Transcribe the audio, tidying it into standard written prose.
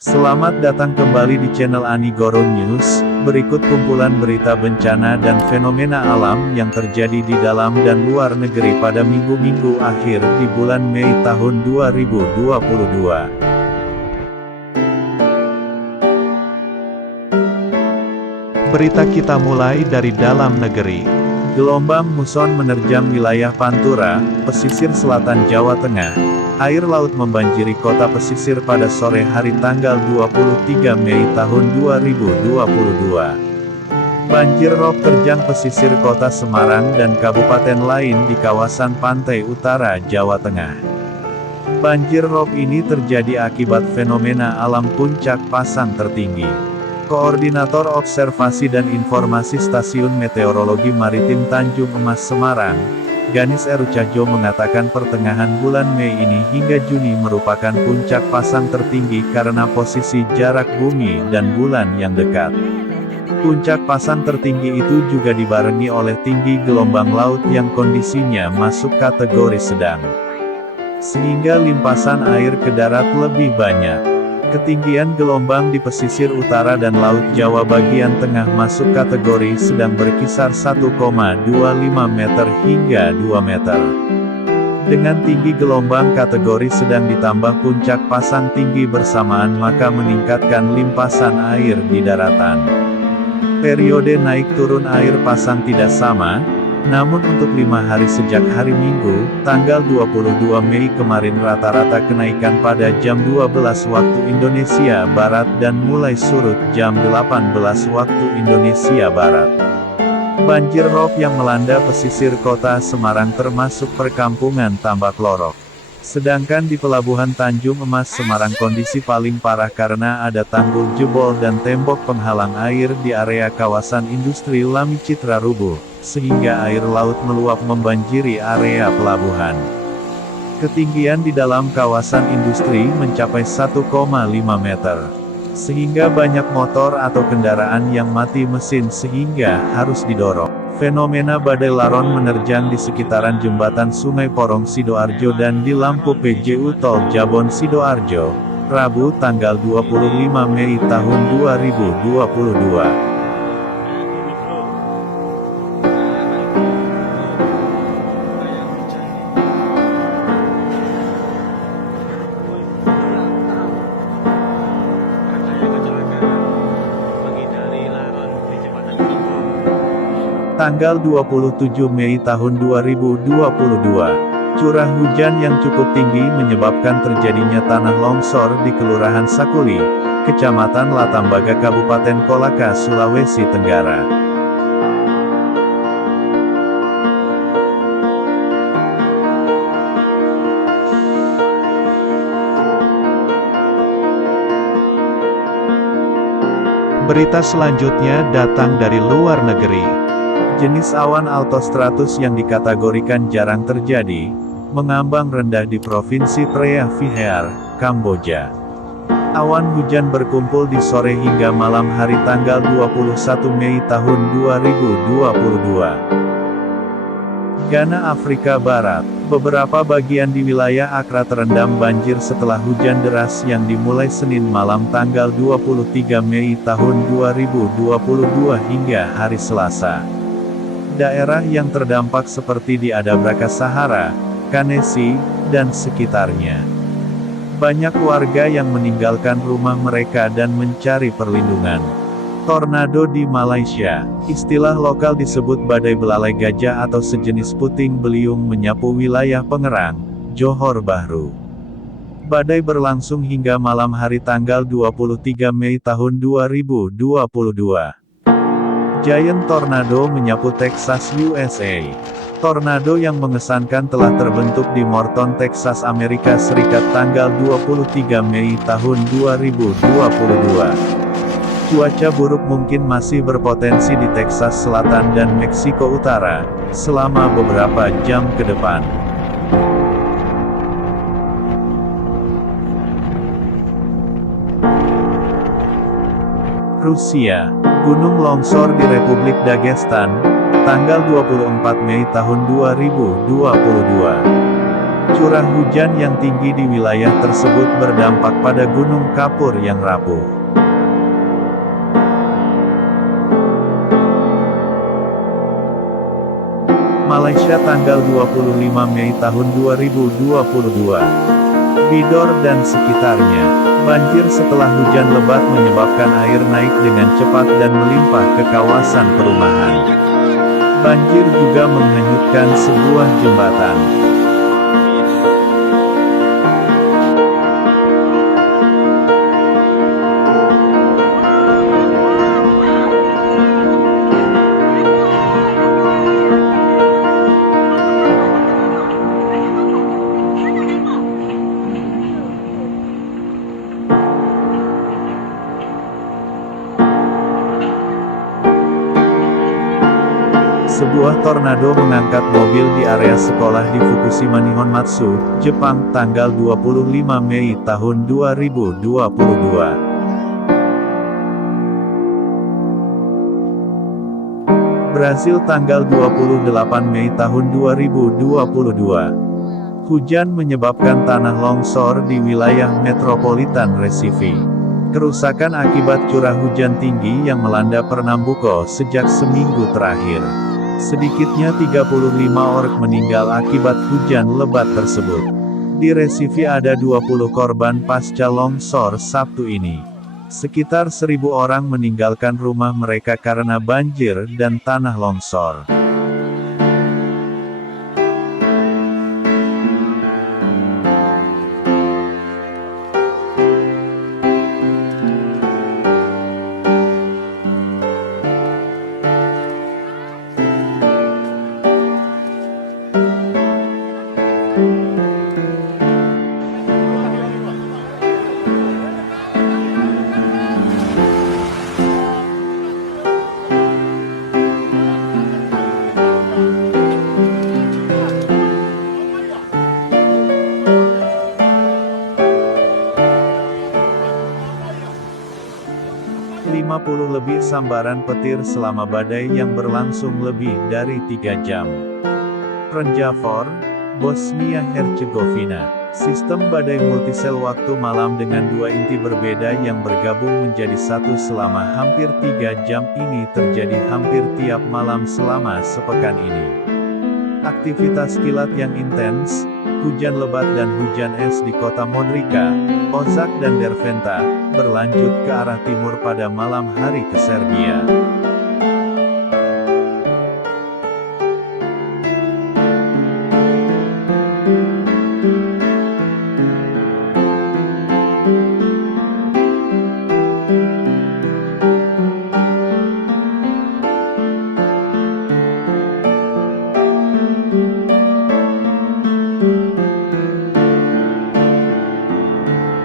Selamat datang kembali di channel Anigoro News. Berikut kumpulan berita bencana dan fenomena alam yang terjadi di dalam dan luar negeri pada minggu-minggu akhir di bulan Mei tahun 2022. Berita kita mulai dari dalam negeri. Gelombang muson menerjang wilayah Pantura, pesisir selatan Jawa Tengah. Air laut membanjiri kota pesisir pada sore hari tanggal 23 Mei tahun 2022. Banjir rob terjang pesisir kota Semarang dan kabupaten lain di kawasan pantai utara Jawa Tengah. Banjir rob ini terjadi akibat fenomena alam puncak pasang tertinggi. Koordinator Observasi dan Informasi Stasiun Meteorologi Maritim Tanjung Emas Semarang, Ganis Erucahjo mengatakan pertengahan bulan Mei ini hingga Juni merupakan puncak pasang tertinggi karena posisi jarak bumi dan bulan yang dekat. Puncak pasang tertinggi itu juga dibarengi oleh tinggi gelombang laut yang kondisinya masuk kategori sedang. Sehingga limpasan air ke darat lebih banyak. Ketinggian gelombang di pesisir utara dan Laut Jawa bagian tengah masuk kategori sedang berkisar 1,25 meter hingga 2 meter. Dengan tinggi gelombang kategori sedang ditambah puncak pasang tinggi bersamaan maka meningkatkan limpasan air di daratan. Periode naik turun air pasang tidak sama, namun untuk 5 hari sejak hari Minggu, tanggal 22 Mei kemarin rata-rata kenaikan pada jam 12 waktu Indonesia Barat dan mulai surut jam 18 waktu Indonesia Barat. Banjir rob yang melanda pesisir kota Semarang termasuk perkampungan Tambak Lorok. Sedangkan di Pelabuhan Tanjung Emas Semarang kondisi paling parah karena ada tanggul jebol dan tembok penghalang air di area kawasan industri Lami Citra rubuh, sehingga air laut meluap membanjiri area pelabuhan. Ketinggian di dalam kawasan industri mencapai 1,5 meter. Sehingga banyak motor atau kendaraan yang mati mesin sehingga harus didorong. Fenomena badai laron menerjang di sekitaran jembatan Sungai Porong Sidoarjo dan di lampu PJU Tol Jabon Sidoarjo, Rabu tanggal 25 Mei tahun 2022. Tanggal 27 Mei tahun 2022, curah hujan yang cukup tinggi menyebabkan terjadinya tanah longsor di Kelurahan Sakuli, Kecamatan Latambaga Kabupaten Kolaka, Sulawesi Tenggara. Berita selanjutnya datang dari luar negeri. Jenis awan altostratus yang dikategorikan jarang terjadi, mengambang rendah di Provinsi Preah Vihear, Kamboja. Awan hujan berkumpul di sore hingga malam hari tanggal 21 Mei tahun 2022. Ghana, Afrika Barat. Beberapa bagian di wilayah Accra terendam banjir setelah hujan deras yang dimulai Senin malam tanggal 23 Mei tahun 2022 hingga hari Selasa. Daerah yang terdampak seperti di Adabraka Sahara, Kanesi, dan sekitarnya. Banyak warga yang meninggalkan rumah mereka dan mencari perlindungan. Tornado di Malaysia, istilah lokal disebut badai belalai gajah atau sejenis puting beliung menyapu wilayah Pengerang, Johor Bahru. Badai berlangsung hingga malam hari tanggal 23 Mei tahun 2022. Giant Tornado menyapu Texas, USA. Tornado yang mengesankan telah terbentuk di Morton, Texas, Amerika Serikat tanggal 23 Mei tahun 2022. Cuaca buruk mungkin masih berpotensi di Texas Selatan dan Meksiko Utara, selama beberapa jam ke depan. Rusia, gunung longsor di Republik Dagestan, tanggal 24 Mei tahun 2022. Curah hujan yang tinggi di wilayah tersebut berdampak pada Gunung Kapur yang rapuh. Malaysia tanggal 25 Mei tahun 2022. Bidor dan sekitarnya. Banjir setelah hujan lebat menyebabkan air naik dengan cepat dan melimpah ke kawasan perumahan. Banjir juga menghanyutkan sebuah jembatan. Sebuah tornado mengangkat mobil di area sekolah di Fukushima Nihonmatsu, Jepang, tanggal 25 Mei tahun 2022. Brasil tanggal 28 Mei tahun 2022. Hujan menyebabkan tanah longsor di wilayah metropolitan Recife. Kerusakan akibat curah hujan tinggi yang melanda Pernambuco sejak seminggu terakhir. Sedikitnya 35 orang meninggal akibat hujan lebat tersebut. Di Recife ada 20 korban pasca longsor Sabtu ini. Sekitar 1.000 orang meninggalkan rumah mereka karena banjir dan tanah longsor. Lebih sambaran petir selama badai yang berlangsung lebih dari 3 jam. Renjavar, Bosnia Herzegovina. Sistem badai multisel waktu malam dengan 2 inti berbeda yang bergabung menjadi satu selama hampir 3 jam ini terjadi hampir tiap malam selama sepekan ini. Aktivitas kilat yang intens, hujan lebat dan hujan es di kota Modrica, Ozak dan Derventa, berlanjut ke arah timur pada malam hari ke Serbia.